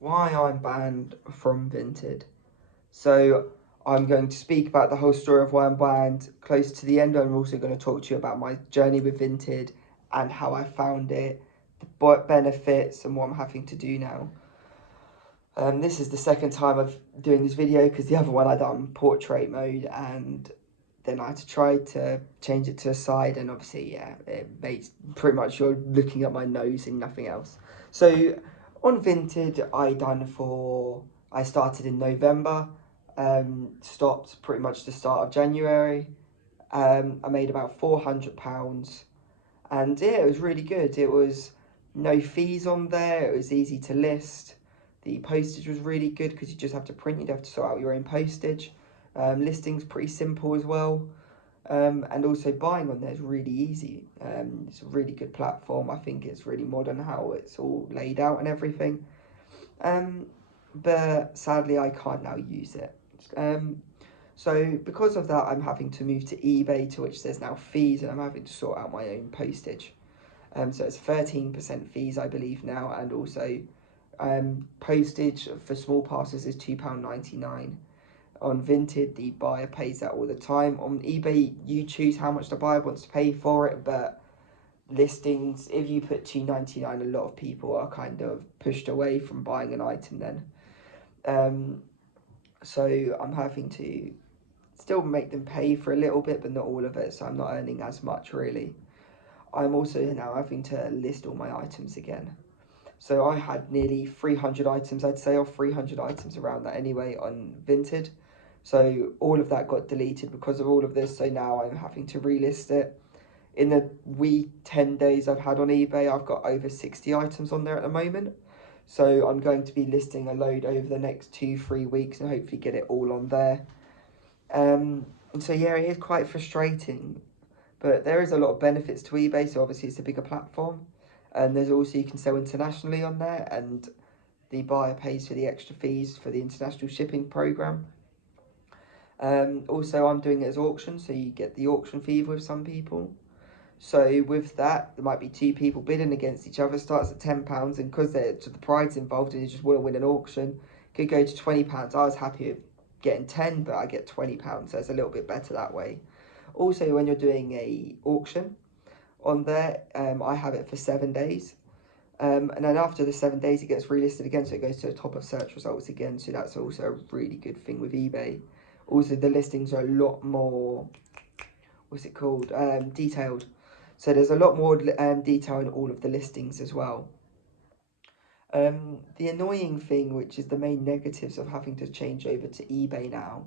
why I'm banned from Vinted. So I'm going to speak about the whole story of why I'm banned close to the end. I'm also going to talk to you about my journey with Vinted and how I found it, the benefits and what I'm having to do now. This is the second time I'm doing this video because the other one I done portrait mode and then I had to try to change it to a side, and obviously, yeah, it makes pretty much you're looking at my nose and nothing else. So on Vinted, I started in November, stopped pretty much the start of January. I made about £400, and yeah, it was really good. It was no fees on there. It was easy to list. The postage was really good because you just have to print. You'd have to sort out your own postage. Listing's pretty simple as well. And also buying on there is really easy. It's a really good platform. I think it's really modern how it's all laid out and everything. Um, but sadly, I can't now use it. So because of that, I'm having to move to eBay, to which there's now fees, and I'm having to sort out my own postage. So it's 13% fees, I believe now, and also postage for small parcels is £2.99. On Vinted, the buyer pays that all the time. On eBay, you choose how much the buyer wants to pay for it, but listings, if you put £2.99, a lot of people are kind of pushed away from buying an item then. So I'm having to still make them pay for a little bit, but not all of it, so I'm not earning as much really. I'm also now having to list all my items again. So I had nearly 300 items, I'd say, or 300 items around that anyway on Vinted. So all of that got deleted because of all of this. So now I'm having to relist it. In the 10 days I've had on eBay, I've got over 60 items on there at the moment. So I'm going to be listing a load over the next 2-3 weeks and hopefully get it all on there. And so yeah, it is quite frustrating, but there is a lot of benefits to eBay. So obviously it's a bigger platform, and there's also, you can sell internationally on there, and the buyer pays for the extra fees for the international shipping program. Also, I'm doing it as auction, so you get the auction fee with some people. So with that, there might be two people bidding against each other. Starts at £10, and because the pride's involved and you just want to win an auction, could go to £20. I was happy with getting 10, but I get £20, so it's a little bit better that way. Also, when you're doing a auction on there, I have it for 7 days. And then after the 7 days, it gets relisted again, so it goes to the top of search results again. So that's also a really good thing with eBay. Also, the listings are a lot more, detailed. So there's a lot more detail in all of the listings as well. The annoying thing, which is the main negatives of having to change over to eBay now,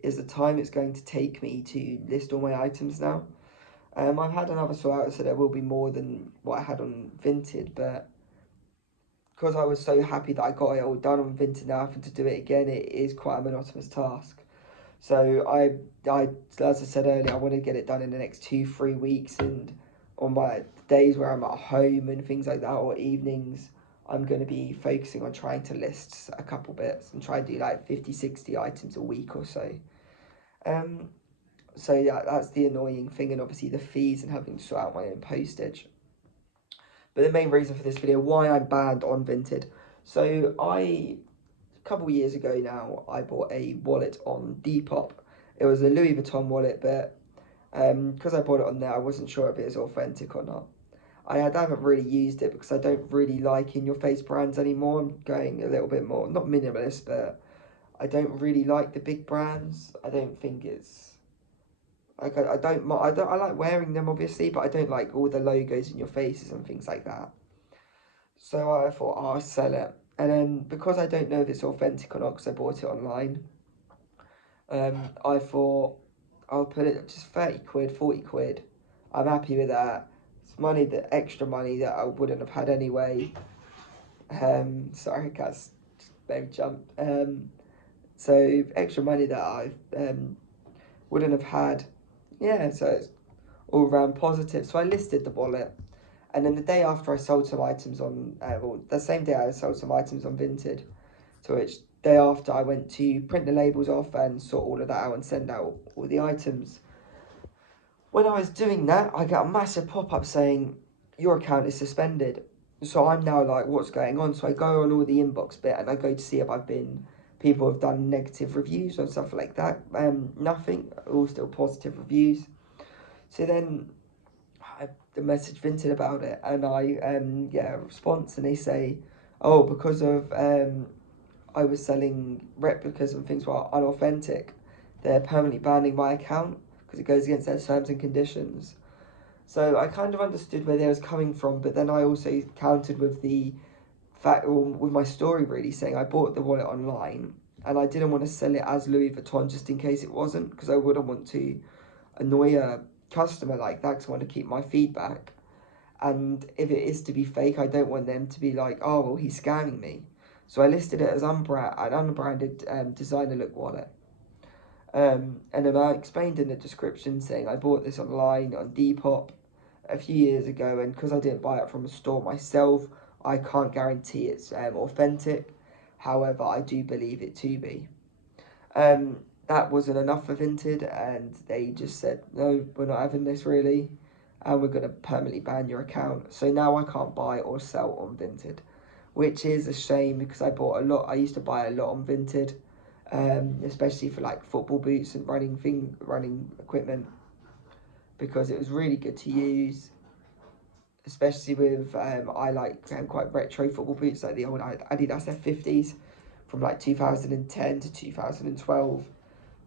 is the time it's going to take me to list all my items now. I've had another sort out, so there will be more than what I had on Vinted, but because I was so happy that I got it all done on Vinted, now having to do it again, it is quite a monotonous task. So as I said earlier, I want to get it done in the next 2-3 weeks, and on my days where I'm at home and things like that, or evenings, I'm going to be focusing on trying to list a couple bits and try to do like 50-60 items a week or so. So yeah, that's the annoying thing, and obviously the fees and having to sort out my own postage. But the main reason for this video, why I'm banned on Vinted. So a couple of years ago now, I bought a wallet on Depop. It was a Louis Vuitton wallet, but because I bought it on there, I wasn't sure if it was authentic or not. I haven't really used it because I don't really like in-your-face brands anymore. I'm going a little bit more, not minimalist, but I don't really like the big brands. I don't think it's like I like wearing them obviously, but I don't like all the logos in your faces and things like that. So I thought, oh, I'll sell it. And then because I don't know if it's authentic or not, because I bought it online, I thought I'll put it just 30 quid, 40 quid. I'm happy with that. It's money, that extra money that I wouldn't have had anyway. Sorry, guys, just maybe jumped. So extra money that I wouldn't have had. Yeah, so it's all around positive. So I listed the wallet. And then the day after, I sold some items on, the same day I sold some items on Vinted, to which day after I went to print the labels off and sort all of that out and send out all the items. When I was doing that, I got a massive pop-up saying, your account is suspended. So I'm now like, what's going on? So I go on all the inbox bit and I go to see if people have done negative reviews or stuff like that. Nothing, all still positive reviews. So then I message Vinted about it, and I get a response, and they say, oh, because of I was selling replicas and things were unauthentic, they're permanently banning my account because it goes against their terms and conditions. So I kind of understood where they was coming from, but then I also countered with the fact, or with my story really, saying I bought the wallet online and I didn't want to sell it as Louis Vuitton just in case it wasn't, because I wouldn't want to annoy a customer like that, because I want to keep my feedback. And if it is to be fake, I don't want them to be like, oh, well, he's scamming me. So I listed it as an unbranded designer look wallet. And then I explained in the description saying I bought this online on Depop a few years ago, and because I didn't buy it from a store myself, I can't guarantee it's authentic. However, I do believe it to be. Um, that wasn't enough for Vinted, and they just said, no, we're not having this really, and we're going to permanently ban your account. So now I can't buy or sell on Vinted, which is a shame because I bought a lot. I used to buy a lot on Vinted, especially for like football boots and running equipment, because it was really good to use. Especially with I like quite retro football boots, like the old Adidas F50s from like 2010 to 2012,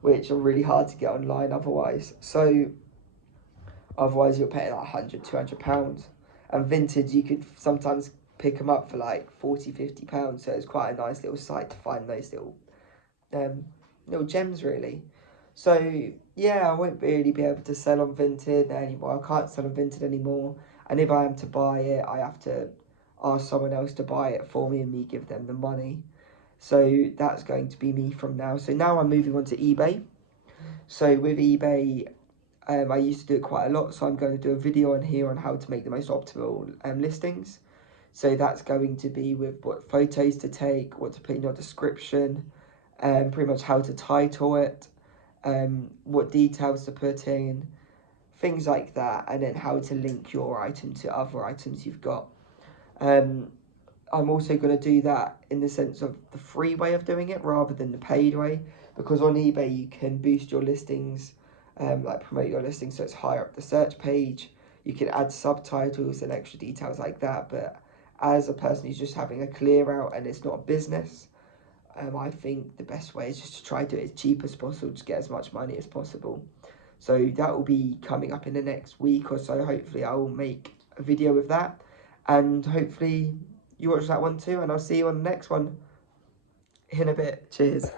which are really hard to get online otherwise. So otherwise you're paying like 100, £200. And Vinted, you could sometimes pick them up for like 40, £50. So it's quite a nice little site to find those um, little gems really. So yeah, I won't really be able to sell on Vinted anymore. I can't sell on Vinted anymore. And if I am to buy it, I have to ask someone else to buy it for me and me give them the money. So that's going to be me from now. So now I'm moving on to eBay. So with eBay, I used to do it quite a lot. So I'm going to do a video on here on how to make the most optimal listings. So that's going to be with what photos to take, what to put in your description, pretty much how to title it, what details to put in, things like that, and then how to link your item to other items you've got. Um, I'm also going to do that in the sense of the free way of doing it rather than the paid way, because on eBay you can boost your listings, like promote your listings so it's higher up the search page. You can add subtitles and extra details like that, but as a person who's just having a clear out and it's not a business, I think the best way is just to try to do it as cheap as possible, just get as much money as possible. So that will be coming up in the next week or so. Hopefully I will make a video with that, and hopefully you watch that one too, and I'll see you on the next one in a bit. Cheers.